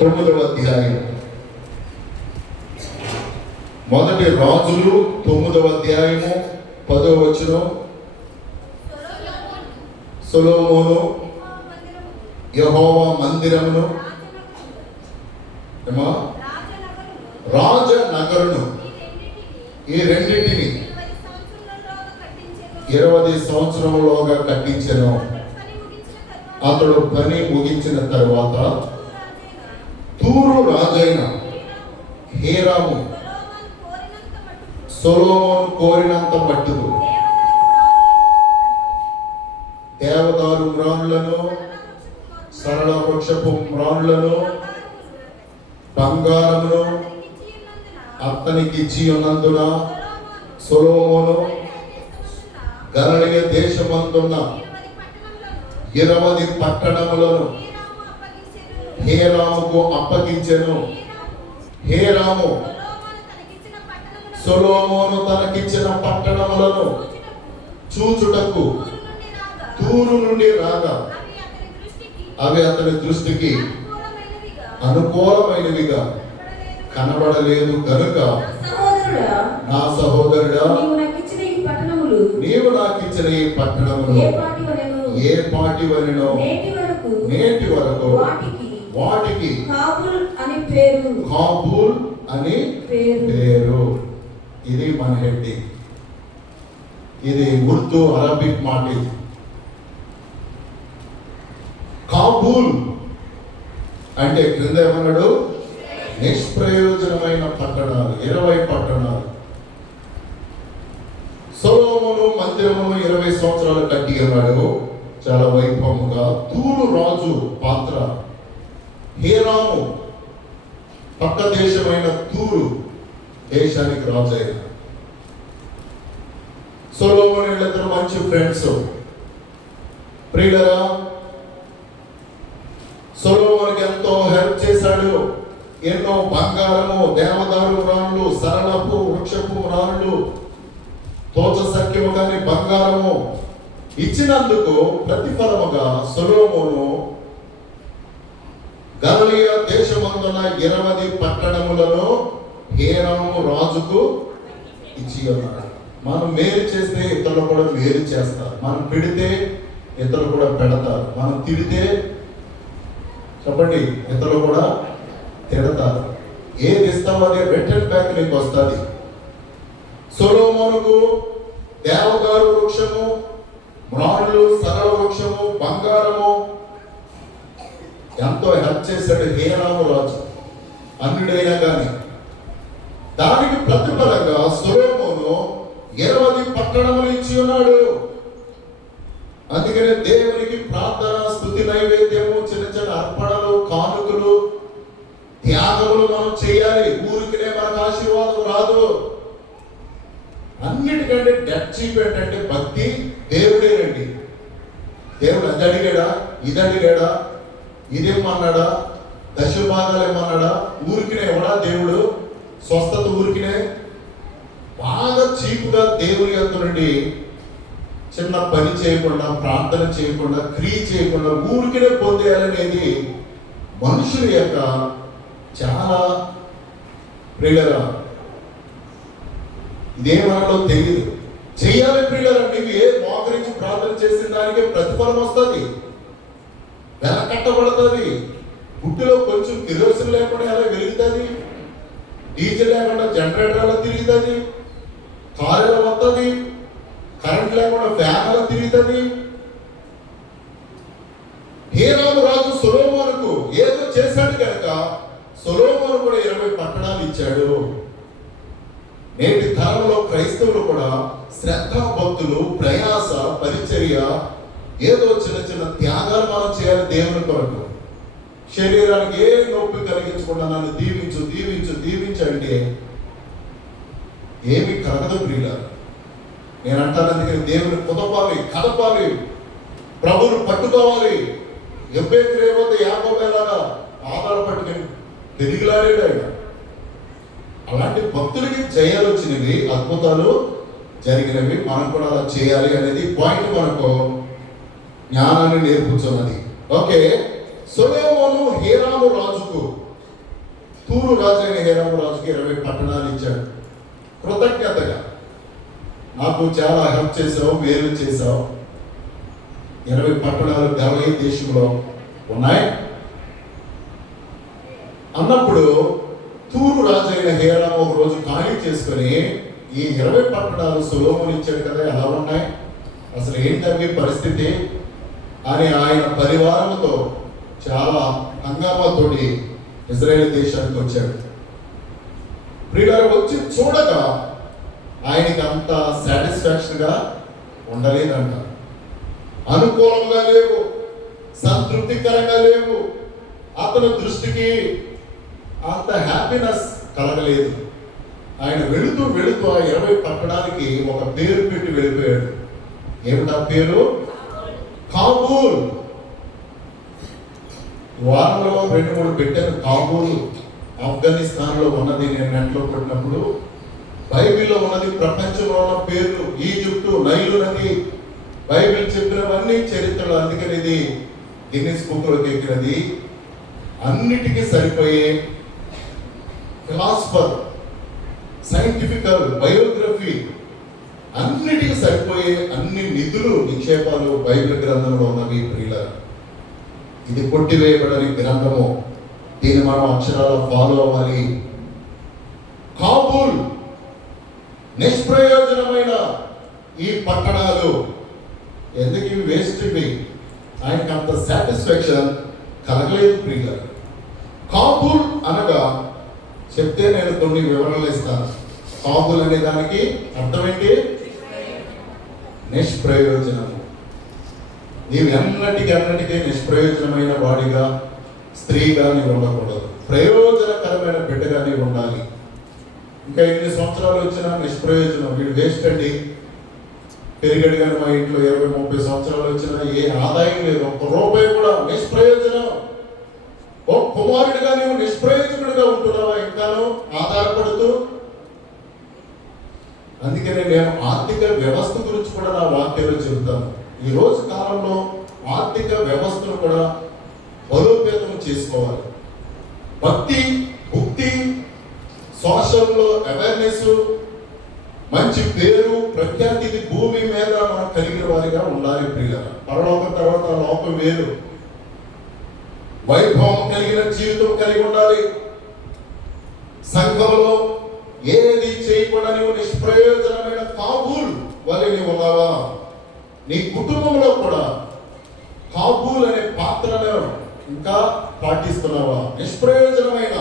9వ అధ్యాయం. మొదటి రాజులు 9వ అధ్యాయము 10వ వచనం. సొలొమోను యెహోవా మందిరమును రాజనగరును ఈ రెండింటిని 20 సంవత్సరములోగా కట్టించెను. అతడు పని ముగించిన తరువాత తూరు రాజైన హీరాము సొలొమోను కోరినంత మట్టుకు దేవదారు మ్రాణులను, సరళ వృక్షపు మ్రాణులను, బంగారమును అతనికి ఇచ్చి ఉన్నందున సొలొమోను గలిలయ దేశమందున్న 20 పట్టణములను హీరాముకు అప్పగించెను. హీరాము సొలొమోను తనకిచ్చిన పట్టణములను చూచుటకు తూరు నుండి రాగా అవి అతని దృష్టికి అనుకూలమైనవిగా కనబడలేదు కనుక, నా సహోదరుడా, నీవు నాకు ఇచ్చిన ఈ పట్టణములు ఏ పాటి వలెనో నేటి వరకు వాటికి కాబూల్ అని పేరు. ఇది మన హెడ్డింగ్. ఇది ఉర్దూ అరబిక్ మాట. ఇది కాబూల్ అంటే క్రింద ఏమన్నాడు? నిష్ప్రయోజనమైన పట్టణాలు, 20 పట్టణాలు. సొలొమోను మందిరమును 20 సంవత్సరాలు కట్టి ఉన్నాడు, చాలా వైభవముగా. తూరు రాజు పాత్ర హీరాము పక్క దేశమైన తూరు దేశానికి రాజు అయిన సొలొమోను వీళ్ళిద్దరు మంచి ఫ్రెండ్స్. ప్రియులరా, సొలొమోనుకి ఎంతో హెల్ప్ చేశాడు. ఎన్నో బంగారము, దేవదారు రాళ్ళు, సరళపు వృక్షపు రాళ్ళు, తోచ సఖ్యము కానీ బంగారము ఇచ్చినందుకు ప్రతిఫలముగా సొలొమోను గలిలయ దేశమందున 20 పట్టణములను హీరాము రాజుకు ఇచ్చి ఉన్నాడు. మనం మేలు చేస్తే ఇతరులు కూడా మేలు చేస్తారు. మనం పెడితే ఇతరులు కూడా పెడతారు. మనం తిడితే చెప్పండి ఇతరులు కూడా తిడతారు. ఏది ఇస్తామో అదే రిటర్న్ బ్యాక్ నీకు వస్తుంది. సొలొమోనుకు దేవదారు వృక్షము, మ్రాణులు, సరళ వృక్షము, బంగారము ఎంతో హెల్ప్ చేశాడు హీరాము రాజు, అన్యుడైనా కానీ. దానికి ప్రతిఫలంగా సొలొమోను 20 పట్టణములు ఇచ్చి ఉన్నాడు. అందుకనే దేవునికి ప్రార్థన, స్తుతి నైవేద్యము, చిన్న చిన్న అర్పణలు, కానుకలు, త్యాగములు మనం చేయాలి. ఊరికినే మనకు ఆశీర్వాదం రాదు. అన్నిటికంటే డెట్ చీప్ ఏంటంటే భక్తి దేవుడేనండి. దేవుడు అది అడిగాడా, ఇది అడిగాడా, ఇదేమన్నాడా, దశభాగాలు ఏమన్నాడా? ఊరికినే ఎవడా దేవుడు? స్వస్థత ఊరికినే? బాగా చీపుగా దేవుని యొక్క నుండి చిన్న పని చేయకుండా, ప్రార్థన చేయకుండా, క్రియ చేయకుండా ఊరికినే పొందేయాలనేది మనుషుల యొక్క చాలా ప్రియులరా, ఇదేమనలో తెలియదు. చెయ్యాలి ప్రియులరా. నీవు ఏ మోకరించి ప్రార్థన చేసిన దానికే ప్రతిఫలం వస్తుంది, వెనకట్టబడుతుంది. గుడ్డులో కొంచెం కిరోసిన్ లేకుండా ఎలా వెలుగుతుంది? డీజిల్ లేకుండా జనరేటర్ ఎలా తిరుగుతుంది? కారు ఎలా వస్తుంది? కరెంట్ లేకుండా ఫ్యాన్ ఎలా తిరుగుతుంది? హీరాము రాజు సొలొమోనుకు ఏదో చేశాడు కనుక సొలొమోను కూడా 20 పట్టణాలు ఇచ్చాడు. నేటి తరంలో క్రైస్తవులు కూడా శ్రద్ధ, భక్తులు, ప్రయాస, పరిచర్య, ఏదో చిన్న చిన్న త్యాగాలు మనం చేయాలి దేవుని కొరకు. శరీరానికి ఏ నొప్పి కలిగించకుండా నన్ను దీవించు దీవించు దీవించు అంటే ఏమి కలగదు ప్రియులారా. నేను అంటాను, అందుకని దేవుని కుదపాలి, కదపాలి, ప్రభువును పట్టుకోవాలి. ఎబ్బేత్రేవద్ద యాకోబేలాగా ఆధారపట్టుకుని తిరిగిలాడాడు ఆయన. అలాంటి భక్తులకి జయాలు వచ్చినవి, అద్భుతాలు జరిగినవి. మనం కూడా అలా చేయాలి అనేది పాయింట్ మనకు జ్ఞానాన్ని నేర్పుతున్నది. ఓకే, సొలొమోను హీరాము రాజు రాజుకు, తూరు రాజు అయిన హీరాము రాజుకి 20 పట్టణాలు ఇచ్చాడు. కృతజ్ఞతగా నాకు చాలా హెల్ప్ చేసావు, మేలు చేసావు. 20 పట్టణాలు గలై దేశంలో ఉన్నాయి అన్నప్పుడు తూరు రాజు అయిన హీరాము ఒక రోజు ఖాళీ చేసుకొని ఈ 20 పట్టణాలు సొలొమోను ఇచ్చాడు కదా, ఎలా ఉన్నాయి, అసలు ఏంటవి పరిస్థితి అని ఆయన పరివారంతో చాలా హంగామాతోటి ఇజ్రాయేల్ దేశానికి వచ్చాడు. ప్రియులారా, వచ్చి చూడగా ఆయనకి అంత సాటిస్ఫాక్షన్గా ఉండలేదంట. అనుకూలంగా లేవు, సంతృప్తికరంగా లేవు. అతని దృష్టికి అంత హ్యాపీనెస్ కలగలేదు. ఆయన వెళుతూ వెళుతూ ఆ 20 పట్టణానికి ఒక పేరు పెట్టి వెళ్ళిపోయాడు. ఏమిటా పేరు? కాబూల్. వారంలో 2-3 పెట్టాను. కాబూల్ ఆఫ్ఘనిస్తాన్ లో ఉన్నది. నేను నెట్లో కొట్టినప్పుడు బైబిల్లో ఉన్నది ప్రపంచంలో ఉన్న పేర్లు. ఈజిప్టు, నైలు నది, బైబిల్ చెప్పినవన్నీ చరిత్రలు. అందుకని ఇది గిన్నిస్ బుక్ లోకి ఎక్కినది. అన్నిటికీ సరిపోయే ఫిలాసఫర్, సైంటిఫికల్, బయోగ్రఫీ, అన్నిటికీ సరిపోయే అన్ని నిధులు, నిక్షేపాలు బైబిల్ గ్రంథంలో ఉన్నవి. ప్రియులారా, ఇది కొట్టివేయబడని గ్రంథము. దీన్ని మనం అక్షరాలు ఫాలో అవ్వాలి. కాబూల్, నిష్ప్రయోజనమైన ఈ పట్టణాలు ఎందుకు ఇవి వేస్ట్? ఇవి ఆయనకు అంత సాటిస్ఫాక్షన్ కలగలేదు. ప్రియులారా, కాబూల్ అనగా చెప్తే నేను కొన్ని వివరణలు ఇస్తాను. కాబూల్ అనే దానికి అర్థం ఏంటి? నిష్ప్రయోజనము. నీవు అన్నిటికీ నిష్ప్రయోజనమైన వాడిగా, స్త్రీగా నీవు ఉండకూడదు. ప్రయోజనకరమైన బిడ్డగా నీవు ఉండాలి. ఇంకా ఎన్ని సంవత్సరాలు వచ్చినా నిష్ప్రయోజనం, వీడు వేస్ట్ అండి. పెరిగడు కానీ మా ఇంట్లో 20-30 సంవత్సరాలు వచ్చినా ఏ ఆదాయం లేదు, ఒక్క రూపాయి కూడా. నిష్ప్రయోజనం. ఓ కుమారుడిగా నీవు నిష్ప్రయోజకుడిగా ఉంటున్నావా ఇంకాను ఆధారపడుతూ? అందుకనే నేను ఆర్థిక వ్యవస్థ గురించి కూడా నా వాక్యంలో చెబుతాను. ఈ రోజు కాలంలో ఆర్థిక వ్యవస్థను కూడా బలోపేతం చేసుకోవాలి. భక్తి, భక్తి, సోషల్లో అవేర్నెస్, మంచి పేరు, ప్రఖ్యాతి భూమి మీద మనం కలిగిన వారిగా ఉండాలి. ప్రియులారా, పరలోకం తర్వాత లోకం వేరు. వైభవం కలిగిన జీవితం కలిగి ఉండాలి. సంఘంలో ఏది చేయకుండా నీవు నిష్ప్రయోజనమైన కాబూల్ వలె నీవు ఉన్నావా? నీ కుటుంబంలో కూడా కాబూల్ అనే పాత్రను ఇంకా పాటిస్తున్నావా? నిష్ప్రయోజనమైన.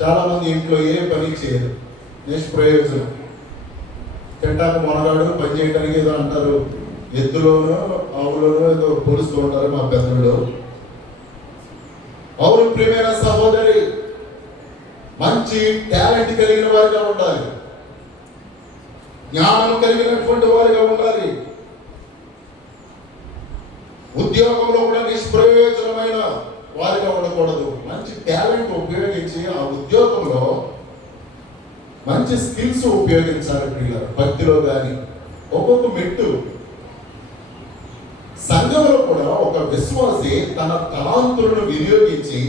చాలా మంది ఇంట్లో ఏ పని చేయరు, నిష్ప్రయోజనం. తింటాకు మొనగాడు, పని చేయడానికి ఏదో అంటారు. ఎద్దులోనో ఆవులోనో ఏదో పోలుస్తూ ఉంటారు మా పెద్దలు. అవును ప్రియమైన సహోదరి, మంచి టాలెంట్ కలిగిన వారిగా ఉండాలి, జ్ఞానం కలిగినటువంటి వారిగా ఉండాలి. ఉద్యోగంలో కూడా నిష్ప్రయోజనమైన వారిగా ఉండకూడదు. మంచి టాలెంట్ ఉపయోగించి ఆ ఉద్యోగంలో మంచి స్కిల్స్ ఉపయోగించాలి. ప్రియులారా, భక్తిలో కానీ ఒక్కొక్క మెట్టు. సంఘంలో కూడా ఒక విశ్వాసి తన తలాంతులను వినియోగించి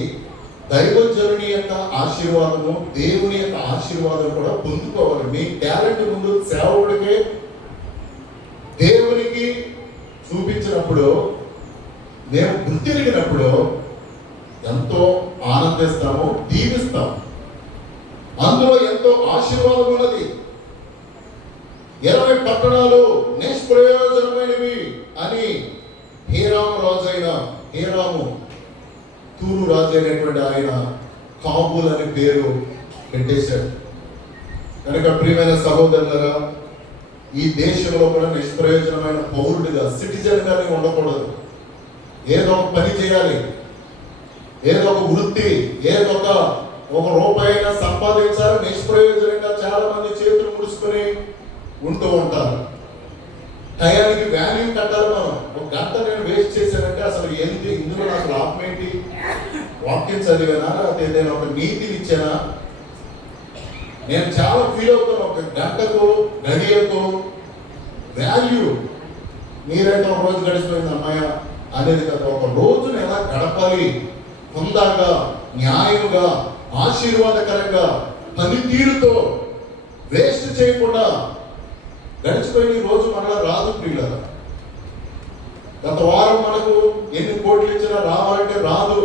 దైవజనుని యొక్క ఆశీర్వాదము, దేవుని యొక్క ఆశీర్వాదం కూడా పొందుకోవాలి. మీ టాలెంట్ ముందు సేవకుడికి, దేవునికి చూపించినప్పుడు, మేము గుర్తిరిగినప్పుడు ఎంతో ఆనందిస్తాము, దీవిస్తాము. అందులో ఎంతో ఆశీర్వాదం ఉన్నది. 20 పట్టణాలు నిష్ప్రయోజనమైనవి అని హీరాము తూరు రాజు అయినటువంటి ఆయన కాబూల్ అనే పేరు పెట్టేశాడు. కనుక ప్రియమైన సహోదరులారా, ఈ దేశంలో కూడా నిష్ప్రయోజనమైన పౌరుడిగా, సిటిజన్ గానే ఉండకూడదు. ఏదో ఒక పని చేయాలి, ఏదో ఒక వృత్తి, ఏదో ఒక రూపాయినా సంపాదించాలి. నిష్ప్రయోజనంగా చాలా మంది చేతులు ముడుచుకొని ఉంటూ ఉంటారు. టయానికి వాల్యూ కట్టాలి. మనం ఒక గంట నేను వేస్ట్ చేశానంటే అసలు ఏంటి, ఇందులో నాకు లాభం ఏంటి? వాక్యం చదివానా, లేకపోతే నేను ఒక నీతిని ఇచ్చానా? నేను చాలా ఫీల్ అవుతాను. ఒక గంటకు, గడియకు వాల్యూ. మీరైతే ఒక రోజు గడిచిపోయింది అమ్మాయ అనేది కదా. ఒక రోజును ఎలా గడపాలి, హుందాగా, న్యాయముగా, ఆశీర్వాదకరంగా, పనితీరుతో వేస్ట్ చేయకుండా గడిచిపోయిన ఈ రోజు మరలా రాదు ప్రియులారా. గత వారం మనకు ఎన్ని కోట్లు ఇచ్చినా రావాలంటే రాదు.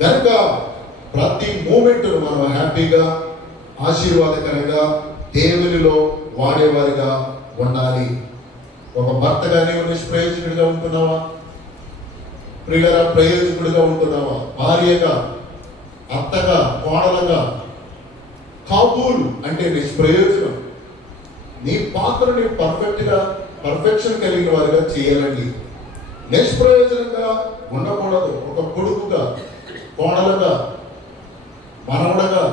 కనుక ప్రతి మూమెంట్ మనం హ్యాపీగా, ఆశీర్వాదకరంగా దేవునిలో వాడేవారిగా ఉండాలి. ఒక భర్తగా నీవు నిష్ప్రయోజకుడిగా ఉంటున్నావా? ప్రియులరా, ప్రయోజకుడిగా ఉంటున్నావా? భార్యగా, అత్తగా, కోడలుగా. కాబూల్ అంటే నిష్ప్రయోజనం. నీ పాత్రని పర్ఫెక్షన్ కలిగిన వారిగా చేయాలండి. నిష్ప్రయోజనంగా ఉండకూడదు. ఒక కొడుకుగా, కోడలుగా, మనవడగా,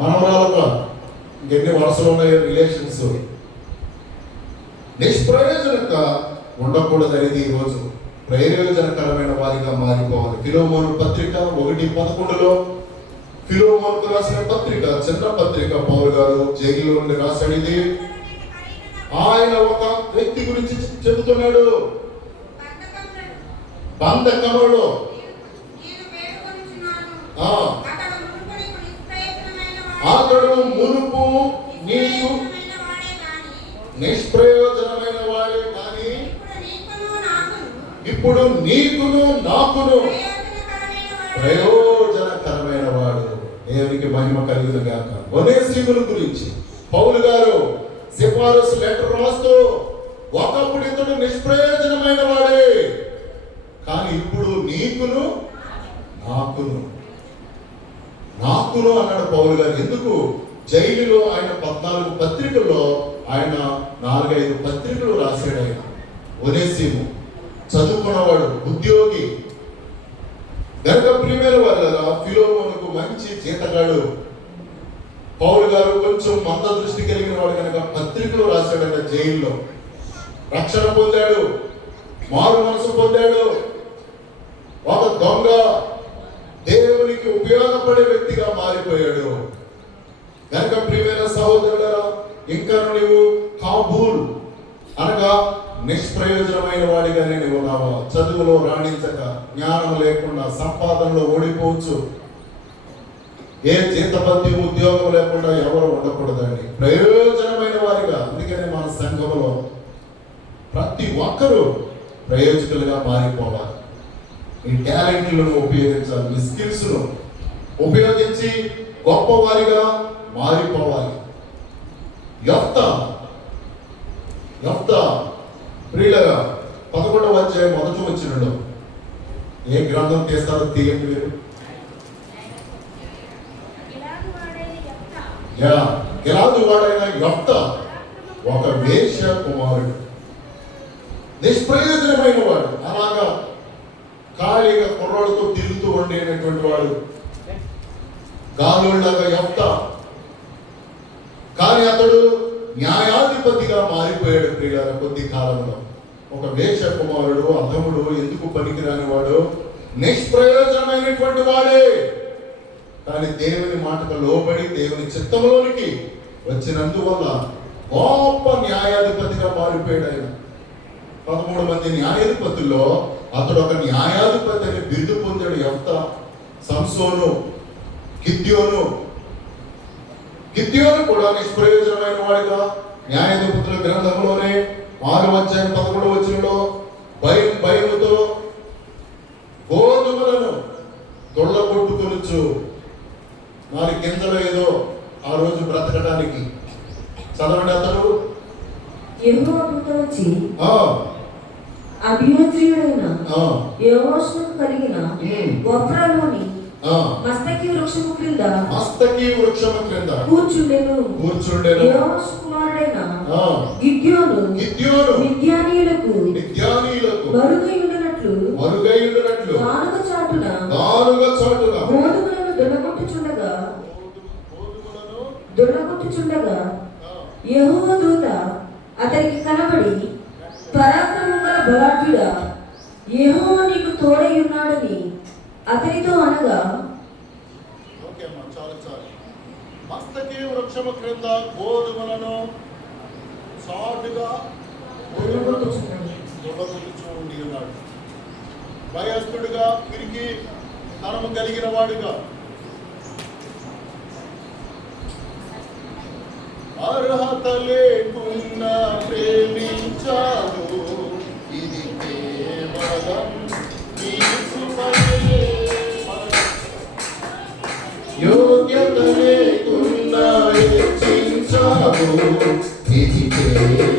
మనవరాలుగా, ఇంకెన్ని వరుసలు ఉన్నాయి రిలేషన్స్. నిష్ప్రయోజనంగా ఉండకూడదు అనేది ఈరోజు ప్రయోజనకరమైన వారిగా మారిపోవాలి. ఫిలోమోను పత్రిక 1:11 ఫిలోమోనుకు రాసిన పత్రిక, చిన్న పత్రిక, పౌలు గారు జైలులో నుండి రాశాడు. ఇది ఆయన ఒక వ్యక్తి గురించి చెబుతున్నాడు. బంధకములో అతడు మునుపు నీకు నిష్ప్రయోజనమైన వాడే కానీ ఇప్పుడు నీకును నాకును ప్రయోజనకరమైన వాడు. దేవునికి మహిమ కలుగును గాక. ఒనేసిమును గురించి పౌలు గారు సిఫారసు లెటర్ రాస్తూ, ఒకప్పుడు ఇతడు నిష్ప్రయోజనమైన వాడే కానీ ఇప్పుడు నీకును నాకును అన్నాడు పౌలు గారు. ఎందుకు? జైలులో ఆయన 14 పత్రికల్లో ఆయన 4-5 పత్రికలు రాశాడు. ఆయన ఒనేసిము చదువుకున్నవాడు, ఉద్యోగి. గనుక ప్రియమైన వాళ్ళరా, ఫిలోమోనుకు మంచి జీతగాడు. పౌలు గారు కొంచెం మంద దృష్టి కలిగిన వాడు కనుక పత్రికలు రాశాడట. జైల్లో రక్షణ పొందాడు, మారు మనసు పొందాడు. ఒక దొంగ దేవునికి ఉపయోగపడే వ్యక్తిగా మారిపోయాడు. కనుక ప్రియమైన సహోదరులారా, ఇంకా నువ్వు కాబూల్ అనగా నిష్ప్రయోజనమైన వాడిగానే నువ్వు ఉన్నావా? చదువులో రాణించక, జ్ఞానం లేకుండా, సంపాదనలో ఓడిపోవచ్చు. ఏ జీతపత్తి ఉద్యోగం లేకుండా ఎవరు ఉండకూడదండి. ప్రయోజనమైన వారిగా. అందుకనే మన సంఘంలో ప్రతి ఒక్కరూ ప్రయోజకులుగా మారిపోవాలి. మీ టాలెంట్లను ఉపయోగించాలి, మీ స్కిల్స్ను ఉపయోగించి గొప్పవారిగా మారిపోవాలి. యెఫ్తా ప్రియులరా, 11వ అధ్యాయం 1వ వచనంలో ఏ గ్రంథం తీస్తారో తీయండి మీరు. గిలాదు వాడైన యెఫ్తా ఒక వేశ్య కుమారుడు, నిష్ప్రయోజనమైన వాడు. అలాగా ఖాళీగా కుర్రాళ్ళతో తిరుగుతూ ఉండేటటువంటి వాడు గాలోళ్ళగా యెఫ్తా. కానీ అతడు న్యాయాధిపతిగా మారిపోయాడు. ప్రియులారా, కొద్ది కాలంలో ఒక వేశ్య కుమారుడు, అధముడు, ఎందుకు పనికిరాని వాడు, నిష్ప్రయోజనమైనటువంటి వాడే. కానీ దేవుని మాటకు లోబడి దేవుని చిత్తంలోనికి వచ్చినందువల్ల గొప్ప న్యాయాధిపతిగా మారిపోయాడు. ఆయన 13 మంది న్యాయాధిపతుల్లో అతడు ఒక న్యాయాధిపతి అని బిరుదు పొందాడు. యెఫ్తా, సంసోను, గిద్యోను కూడా నిష్ప్రయోజనమైన వాడిగా న్యాయాధిపతుల గ్రంథంలోనే 6వ అధ్యాయం 11వ వచనంలో భయముతో గోధుమలను దొళ్ళగొట్టుకొనుచు 4 గింజలు ఏదో ఆ రోజు బ్రతకడానికి. చదవండి. అతడు యెహోవా దూత వచ్చి అభియోజ్యుడైన యోవాషుకు కలిగిన వఫ్రాలోని మస్తకి వృక్షము క్రింద కూర్చుండెను. యోవాషు కుమారుడైన గిద్యోను మిద్యానీయులకు మరుగై ఉండునట్లు గానుగ చాటున గోధుమలను దొల్లగొట్టుచుండగా యెహోవా దూత అతనికి కనబడి, పరాక్రమం గల బలాఢ్యుడా, యెహోవా నీకు తోడై ఉన్నాడని అతనితో అనగా, మస్తకి వృక్షము క్రింద గోధుమలను చాటుగా దొల్లగొట్టుచు ఉండి ఉన్నాడు. భయస్థుడిగా, పిరికి ధనము కలిగిన వాడుగా, అర్హత లేకున్నా ప్రేమించాను, ఇది కేవలం నీ కృపయే. యోగ్యత లేకున్నా హెచ్చించావు, ఇది కేవలం